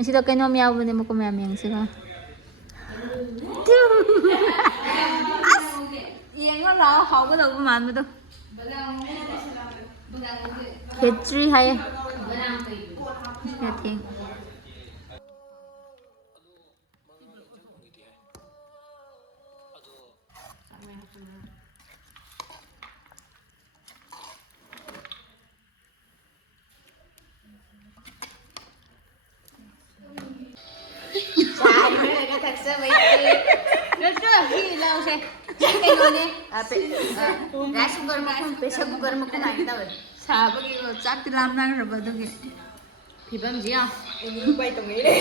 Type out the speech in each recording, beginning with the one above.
ꯑꯁꯤꯗ ꯀꯩꯅꯣꯝ ꯌꯥꯎꯕꯅꯦꯕꯀꯣ ꯃꯌꯥꯝ ꯌꯦꯡꯁꯤꯒ ꯑꯁ ꯌꯦꯡꯉꯣ ꯂꯥꯛꯑꯣ ꯍꯥꯎꯒꯗꯧꯕ ꯃꯥꯟꯕꯗꯣ ꯈꯦꯆ꯭ꯔꯤ ꯍꯥꯏꯌꯦ ꯊꯦꯡ 사ꯕꯒꯤ ꯆꯥꯛꯇꯤ ꯂꯥꯝꯅꯈ꯭ꯔꯕ ꯑꯗꯨꯒꯤ ꯐꯤꯕꯝꯁꯤ ꯌꯥꯝ ꯕꯥꯏ ꯇꯧꯅꯩꯔꯦ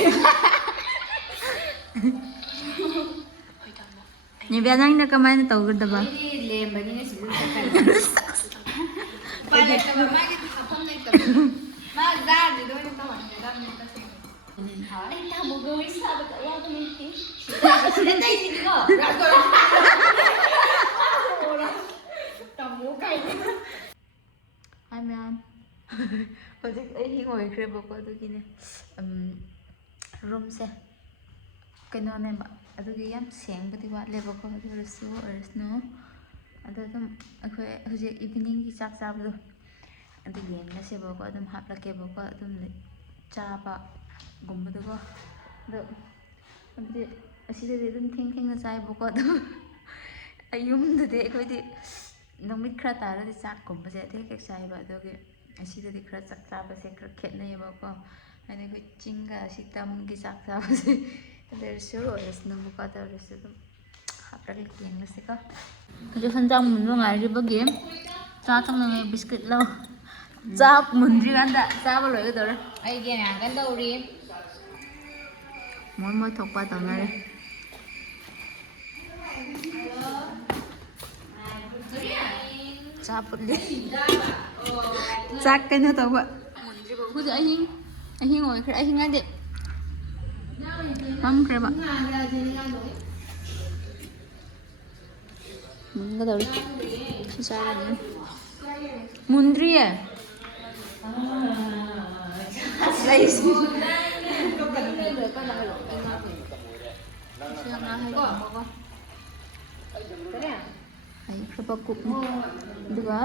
ꯅꯤꯕꯤꯌꯥ ꯅꯪꯅ ꯀꯃꯥꯏꯅ ꯇꯧꯒꯗꯕ ꯂꯦꯝꯕꯅꯤꯅ ꯃꯌꯥꯝ ꯍꯧꯖꯤꯛ ꯑꯍꯤꯡ ꯑꯣꯏꯈ꯭ꯔꯦꯕꯀꯣ ꯑꯗꯨꯒꯤꯅꯦ ꯔꯨꯝꯁꯦ ꯀꯩꯅꯣꯅꯦꯕ ꯑꯗꯨꯒꯤ ꯌꯥꯝ ꯁꯦꯡꯕꯗꯤ ꯋꯥꯠꯂꯦꯕꯀꯣ ꯑꯗꯨ ꯑꯣꯏꯔꯁꯅꯨ ꯑꯗꯣ ꯑꯗꯨꯝ ꯑꯩꯈꯣꯏ ꯍꯧꯖꯤꯛ ꯏꯚꯤꯅꯤꯡꯒꯤ ꯆꯥꯛ ꯆꯥꯕꯗꯣ ꯑꯗꯨ ꯌꯦꯡꯉꯁꯦꯕꯀꯣ ꯑꯗꯨꯝ ꯍꯥꯞꯂꯛꯀꯦꯕꯀꯣ ꯑꯗꯨꯝ ꯆꯥꯕꯒꯨꯝꯕꯗꯀꯣ ꯑꯗꯣ ꯍꯥꯏꯕꯗꯤ ꯑꯁꯤꯗꯗꯤ ꯑꯗꯨꯝ ꯊꯦꯡꯅ ꯆꯥꯏꯕꯀꯣ ꯑꯗꯣ ꯌꯨꯝꯗꯗꯤ ꯑꯩꯈꯣꯏꯗꯤ ꯅꯨꯃꯤꯠ ꯈꯔ ꯇꯥꯔꯗꯤ ꯆꯥꯛꯀꯨꯝꯕꯁꯦ ꯍꯦꯛ ꯆꯥꯏꯕ ꯑꯗꯨꯒꯤ ꯑꯁꯤꯗꯗꯤ ꯈꯔ ꯆꯥꯛ ꯆꯥꯕꯁꯦ ꯈꯔ ꯈꯦꯠꯅꯩꯌꯦꯕꯀꯣ ꯍꯥꯏꯗꯤ ꯑꯩꯈꯣই ꯆꯤꯡꯒ ꯑꯁꯤ ꯇꯝꯒꯤ ꯆꯥꯛ ꯆꯥꯕꯁꯦ ꯑꯗꯨꯔꯁꯨ ꯑꯣꯏꯔꯁꯅꯨꯕꯀꯣ ꯑꯗꯨ ꯑꯗꯨꯝ ꯍꯥꯞꯂꯒ ꯌꯦꯡꯂꯁꯤꯀꯣ ꯍꯧꯖꯤꯛ ꯍꯟꯖꯥꯡ ꯃꯨꯟꯕ ꯉꯥꯏꯔꯤꯕꯒꯤ ꯆꯥ ꯊꯛꯅꯉꯥꯏ ꯕꯤꯁꯀꯤꯠ ꯂꯧ ꯆꯥꯛ ꯃꯨꯟꯗ꯭ꯔꯤꯀꯥꯟꯗ ꯆꯥꯕ ꯂꯣꯏꯒꯗꯧꯔꯦ ꯑꯩꯒꯤ ꯉꯥꯡꯒꯟ ꯇꯧꯔꯤ ꯃꯣꯏ ꯊꯣꯛꯄ ꯇꯧꯅꯔꯦ ꯆꯥ ꯐꯨꯠꯂꯤ ꯆꯥꯛ ꯀꯩꯅꯣ ꯇꯧꯕ ꯍꯧꯖꯤꯛ ꯑꯍꯤꯡ ꯑꯣꯏꯈ꯭ꯔꯦ ꯑꯍꯤꯡ ꯍꯥꯏꯗꯤ ꯃꯝꯈ꯭ꯔꯦꯕ ꯃꯨꯟꯒꯗꯧꯔꯤ ꯁꯤ ꯆꯥꯔꯅꯤ ꯃꯨꯟꯗ꯭ꯔꯤꯌꯦ ꯂꯩꯁꯤ ꯍꯩꯈ꯭ꯔꯕ ꯀꯨꯛꯅꯤ ꯑꯗꯨꯒ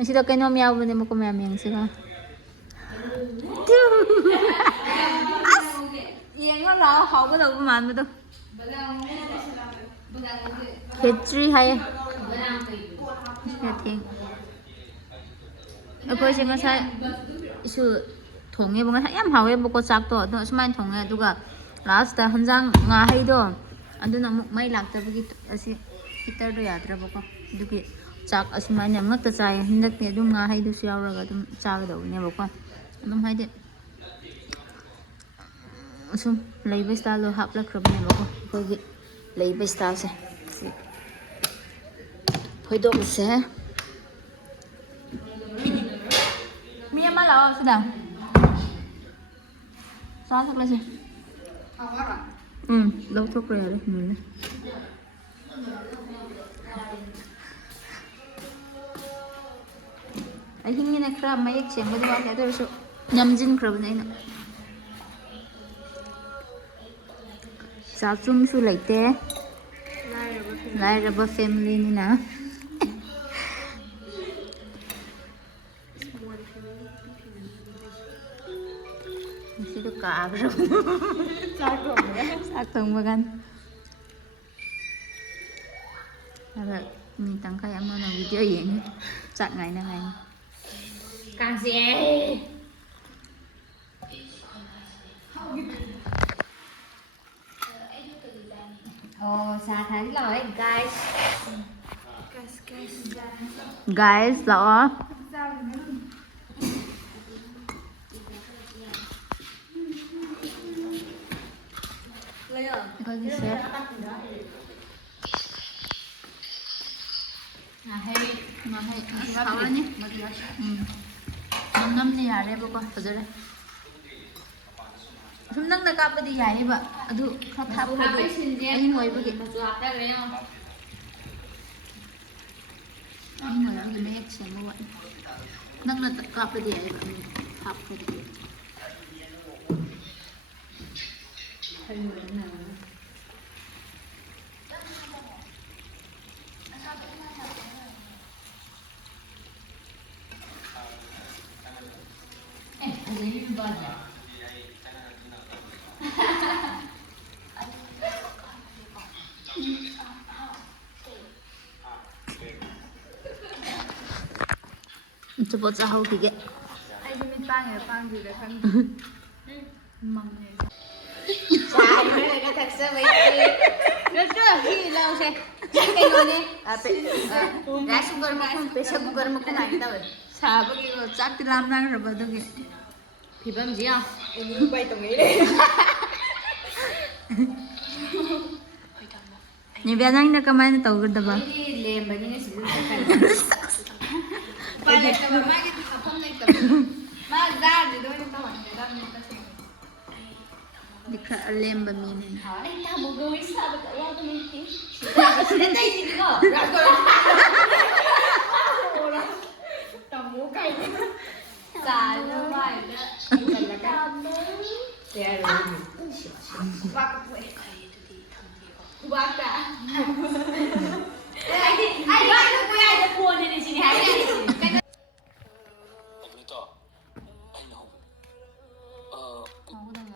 ꯑꯁꯤꯗ ꯀꯩꯅꯣꯝ ꯌꯥꯎꯕꯅꯦꯕꯀꯣ ꯃꯌꯥꯝ ꯌꯦꯡꯁꯤꯒ ꯑꯁ ꯌꯦꯡꯉꯣ ꯂꯥꯛꯑꯣ ꯍꯥꯎꯒꯗꯧꯕ ꯃꯥꯟꯕꯗꯣ ꯈꯦꯆ꯭ꯔꯤ ꯍꯥꯏꯌꯦ ꯊꯦꯡ ꯑꯩꯈꯣꯏꯁꯦ ꯉꯁꯥꯏ ꯏꯁꯨ ꯊꯣꯡꯉꯦꯕ ꯉꯁꯥꯏ ꯌꯥꯝ ꯍꯥꯎꯋꯦꯕꯀꯣ ꯆꯥꯛꯇꯣ ꯑꯗꯣ ꯑꯁꯨꯃꯥꯏꯅ ꯊꯣꯡꯉꯦ ꯑꯗꯨꯒ ꯂꯥꯁꯇ ꯍꯟꯖꯥꯡ ꯉꯥꯍꯩꯗꯣ ꯑꯗꯨꯅ ꯑꯃꯨꯛ ꯃꯩ ꯂꯥꯛꯇꯕꯒꯤ ꯑꯁꯤ ꯍꯤꯇꯔꯗꯣ ꯌꯥꯗ꯭ꯔꯕꯀꯣ ꯑꯗꯨꯒꯤ ꯆꯥꯛ ꯑꯁꯨꯃꯥꯏꯅ ꯉꯛꯇ ꯆꯥꯏ ꯍꯟꯗꯛꯇꯤ ꯑꯗꯨꯝ ꯉꯥꯍꯩꯗꯨꯁꯨ ꯌꯥꯎꯔꯒ ꯑꯗꯨꯝ ꯆꯥꯒꯗꯧꯕꯅꯦꯕꯀꯣ ꯑꯗꯨꯝ ꯍꯥꯏꯗꯤ ꯑꯁꯨꯝ ꯂꯩꯕ ꯏꯁꯇꯥꯏꯜꯗꯣ ꯍꯥꯞꯂꯛꯈ꯭ꯔꯕꯅꯦꯕꯀꯣ ꯑꯩꯈꯣꯏꯒꯤ ꯂꯩꯕ ꯏꯁꯇꯥꯏꯜꯁꯦ ꯐꯣꯏꯗꯣꯛꯁꯦ ꯃꯤ ꯑꯃ ꯂꯥꯛꯑꯣ ꯁꯤꯗ ꯆꯥ ꯊꯛꯂꯁꯦ ꯂꯧꯊꯣꯛꯄ ꯌꯥꯔꯦ ꯃꯨꯜꯂꯦ ꯑꯍꯤꯡꯅꯤꯅ ꯈꯔ ꯃꯌꯦꯛ ꯁꯦꯡꯕꯗꯤ ꯋꯥꯠꯂꯦ ꯑꯗꯨ ꯑꯣꯏꯔꯁꯨ ꯅꯝꯖꯤꯟꯈ꯭ꯔꯕꯅꯦ ꯑꯩꯅ ꯆꯥꯆꯨꯝꯁꯨ ꯂꯩꯇꯦ ꯂꯥꯏꯔꯕ ꯐꯦꯃꯤꯂꯤꯅꯤꯅ ꯉꯁꯤꯗꯣ ꯀꯥꯈ꯭ꯔꯕꯅꯦ ꯆꯥꯛ ꯊꯣꯡꯕ ꯀꯥꯟ ꯑꯗ ꯃꯤ ꯇꯪꯈꯥꯏ ꯑꯃꯅ ꯚꯤꯗꯤꯑꯣ ꯌꯦꯡꯉꯤ ꯆꯥꯛ ꯉꯥꯏꯅ ꯀꯥꯡꯁꯦ ꯆꯥ ꯊꯛ ꯂꯥꯛꯑꯣ ꯒꯥꯏꯁ ꯂꯥꯛꯑꯣ ꯑꯩꯈꯣꯏꯒꯤ ꯁꯦꯐ ꯉꯥꯍꯩ ꯍꯥꯎꯔꯅꯤ ꯅꯝꯅ ꯌꯥꯔꯦꯕꯀꯣ ꯐꯖꯔꯦ ꯁꯨꯝ ꯅꯪꯅ ꯀꯥꯞꯄꯗꯤ ꯌꯥꯏꯑꯕ ꯑꯗꯨ ꯈꯔ ꯊꯥꯞꯄꯗꯤ ꯑꯍꯤꯡ ꯑꯣꯏꯕꯒꯤ ꯑꯍꯤꯡ ꯑꯣꯏꯕꯒꯤ ꯃꯌꯦꯛ ꯁꯦꯡꯕ ꯋꯥꯠꯂꯦ ꯅꯪꯅ ꯀꯥꯞꯄꯗꯤ ꯌꯥꯏꯑꯕ ꯊꯥꯞꯄꯗꯤ จะปวดจะเอาทีเกะไอ้ที่ไม่ป้างอย่าป้างอยู่เลยทั้งมังเลยใช่เลยก็แท็กซี่ไว้แล้วก็ที่เราใช่ไอ้โน่นนี่แล้วสุกร์มาคุณเปสุกร์มาคุณอะไรตัวชาบกี้ก็จักรลามนั่งระเบิดตรงนี้พี่บัมจีอ่ะไปตรงนี้เลยนี่เบียร์นั่งนักการ์ตัวกันตัวบ้าเล่มแบบนี้สิลูกไปเลยแต่ว่าไม่กินข้าวต้มเลยแต่มาด้านอยู่ด้วยต้องหวังในด้านนี้ก็ใช่ดิค่ะเล่มบะหมี่นี่ไอ้ตาบุกวิสาบุกเราต้องมีที่สิได้จริงก็รักก็ตำหมูไก่จานละใบเนี่ยกันละกันเสียเลยวักไปวักอะไอ้ที่ไอ้บ้านกูอยากจะพูดในสิ่งที่ให้เนี่ย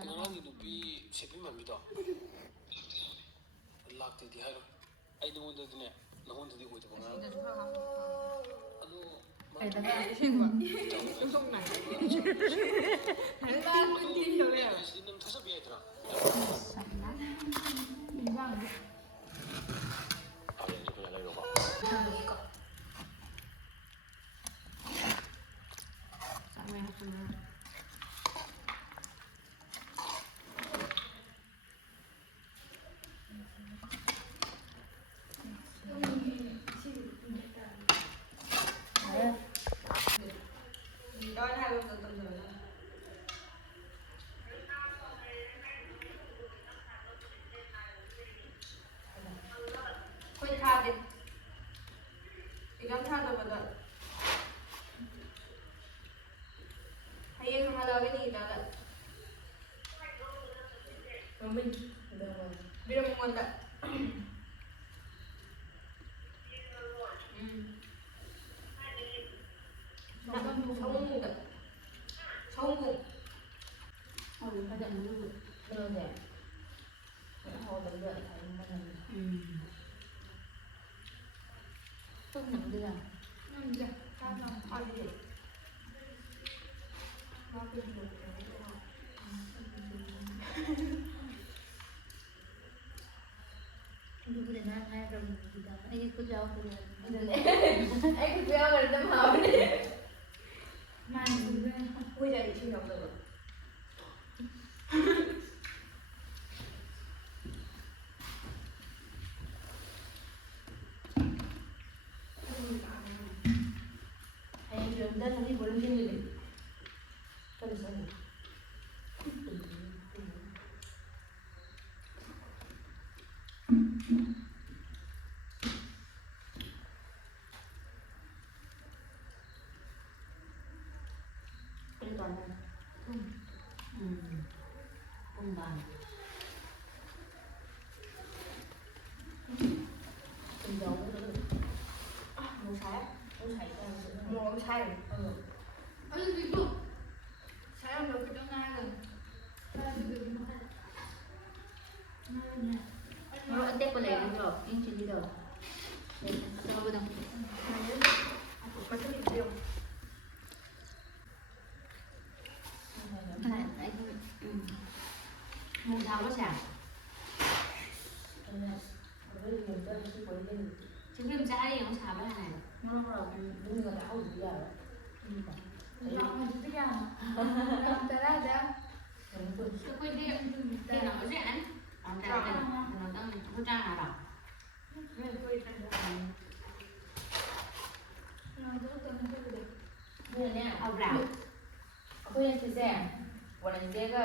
너랑이 누비 제비만니다. 락대디 하러. 아이 너혼들드네. 너혼들이 오지 보나. 내가 신고. 엄청 많이. 내가 끊기려요. 이놈 다섯 비야 얘들아. 민망해. 아, 이제 그냥 내려가. Đó là luôn từ từ rồi. Quay tha đi. Đi gắn tha rồi mà đợi. Hay em không lo cái gì đó đợi. Rồi mình. Bây giờ mình còn đợi. 성공. 우리 가장 누구 그러네. 허들 려 다른 또 남들아. 남자. 가장 아니. 누구래 나 하야 그럼 누구다. 애기 그저 그래. 애기 그저 그래 좀 하오네. Bây giờ thì chưa đọc được. Anh trường tên là đi bộ lên trên người. Tên sao nhỉ? Toàn này. Không bàn. Từng dấu nữa. Màu xám. Màu xay. Ơ gì cơ? Xay không được cái trong ngay rồi. Nó ăn tép con này đi rồi. Anh chị đi rồi. Đây, cho vào đâu. Mà cái gì tiêu? Mùng thảo nó chả chứ phim trái đi không xả cái này nó là đúng người đảo gì giờ nó thích ra ta ra ra tôi quên đi cái nào nó rẻ nó đang không trang nào bảo như thế nào ao rào tôi chia sẻวันนี้ก็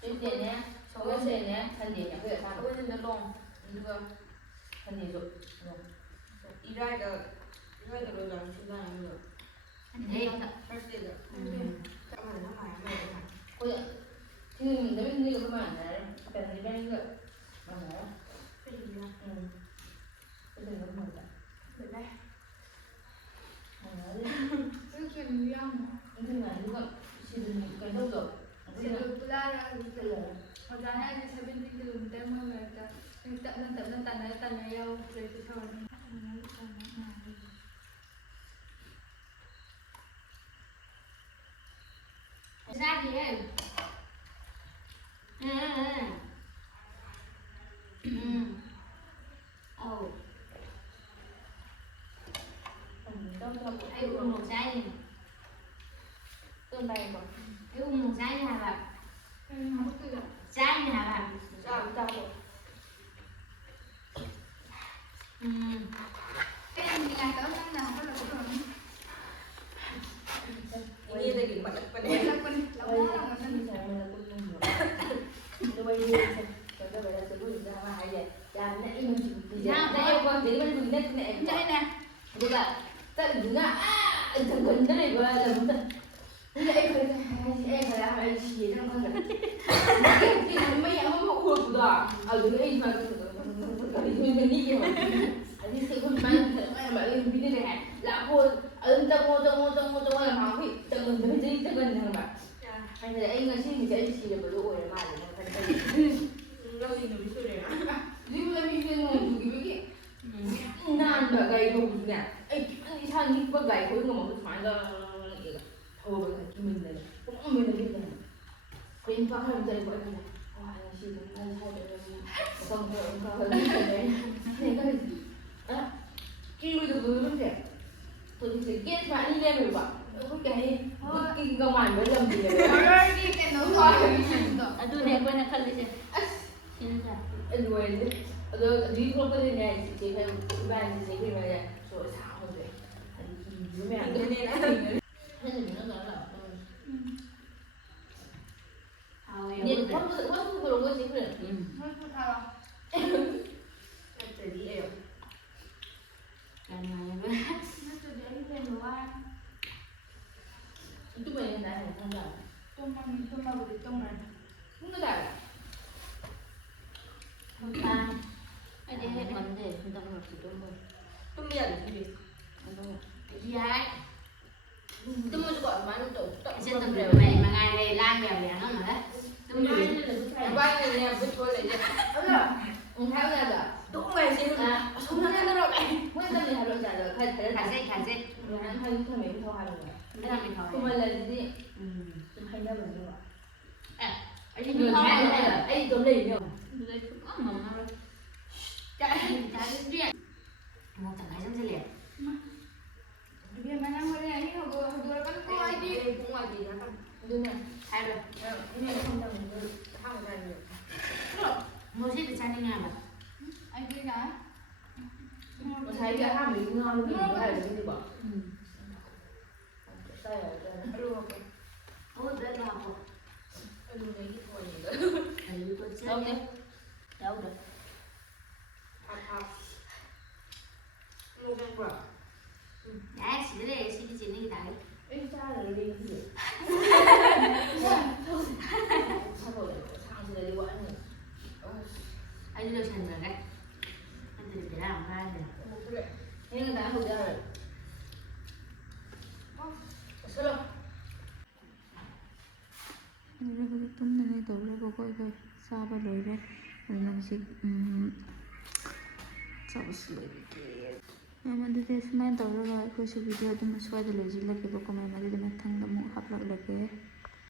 เดี๋ยวนี้โชว์เดี๋ยวนี้ทันเดียวอย่างเงี้ยค่ะก็จะลงนี่ก็ทันเดียวลงอีได้ก็ลงชิ้นได้เลยอันนี้ก็ first day ก็จะมาทำไม ꯌꯥꯝꯅ ꯑꯗꯨꯅ ꯑꯗꯨꯒ ꯁꯤꯗꯅꯤ ꯀꯩꯅꯣ ꯇꯧꯗꯣ ꯁꯤꯗ ꯄꯨꯂꯥꯔ ꯑꯣꯖꯥꯅ ꯍꯥꯏꯁꯦ 17 kilometre ꯃꯔꯛꯇ ꯇꯞꯅ ꯇꯞꯅ ꯇꯥꯟꯅ ꯌꯧꯗ꯭ꯔꯗꯤ ꯐꯔꯅꯤ ra gì ấy ai uống một chai này tương bày không cái uống một chai này là chai này là cái em đi làm cỡ năm nào có được rồi ini lagi banyak là quân là quân là mình chạy nè juga tak juga thằng quỳnh cái này gọi là một cái em phải làm gì đó không cái thằng mấy em không có của đó ở dưới đây mà mình đi gì mà anh sẽ không mang em bảo em đi đây này là cô ở trong là máu bị trong mình đi trong mình thằng bạn anh thấy anh là xin mình sẽ chỉ được đồ rồi mà để nó thành lâu gì nữa đi rồi đi là mình đi ngồi cái nanแบบไก่ดูเนี่ยไอ้ท่านนี่ว่าไก่เขางงมันฝันก็อีกอ่ะโอ้ยกินมันเลยก็ไม่ได้กินเลยเป็นเพราะเขาใจบ่อยนะว่าไอ้ชีวิตมันใช่เลยต้องเออเขาเลยเนี่ยก็อ่ะกินดูดูมันเนี่ยตัวที่เก็บมานี่เลยแบบว่าเขาแกกินกลางวันไม่ลำดีเลย đi cái nấu hoa à tôi này quên là khăn đi chứ xin chào anh quên đi không có gì này chỉ phải bàn chỉ phải này rồi xào rồi bố mẹ cái này đã thế thì nó nói là nhìn không có luôn cái gì nữa không thao tự đi em làm này với nó từ đấy lên nấu ăn chúng mày hiện tại không làm tôm mà bự tôm này không có đại không ta anh đi hết vấn đề khôngต้องหรอกtôm rồi tôm bây giờ thì gì khôngต้องgì ai tôm mới gọi mà nó tổ trên tôm đều mày mà ngày này lang bèo bèo nó mà đấy tôm nhiều ba người nè vứt coi lại đi ông tháo ra rồi đúng mày xin à không tháo ra đâu này mới tôm này tháo ra rồi khai dây rồi anh hơi thôi mày thôi rồi cái này mình thôi không phải là gì tôm hay đâu rồi anh đi người khác này là anh tôm lì nhiều đây cũng có mầm nào rồi chạy cái riêng một thằng này giống như liền bây giờ mà năm nay này hồi đùa con coi đi cũng ngoài gì đó không đúng rồi hai rồi cái này không đâu không ra được mua xếp từ sang nhà mà anh đi cả một thấy cái ham bị ngon luôn mình hay là gì bỏ đây là luôn ôi đây là một luôn đấy cái thôi gì nữa đâu đi đâu được mua cái quả đấy chỉ để xin cái này đấy em cha là đi cái gì sao rồi sao giờ đi quán này anh đi đâu thành rồi đấy anh từ để làm ra rồi thế người ta hồi ra rồi sao đâu tumꯅꯉꯥꯏ ꯇꯧꯔꯦꯕꯀꯣ ꯑꯩꯈꯣꯏ ꯆꯥꯕ ꯂꯣꯏꯔꯦ ꯑꯗꯨꯅ ꯍꯧꯖꯤꯛ ꯆꯥꯕꯁꯨ ꯂꯣꯏꯔꯒꯦ ꯃꯦꯝ ꯑꯗꯨꯗꯤ ꯁꯨꯃꯥꯏꯅ ꯇꯧꯔꯒ ꯑꯩꯈꯣꯏꯁꯨ ꯚꯤꯗꯤꯑꯣ ꯑꯗꯨꯝ ꯁ꯭ꯋꯥꯏꯗ ꯂꯣꯏꯁꯤꯜꯂꯒꯦꯕꯀꯣ ꯃꯦꯝ ꯑꯗꯨꯗꯤ ꯃꯊꯪꯗ ꯑꯃꯨꯛ ꯍꯥꯞꯂꯛꯂꯒꯦ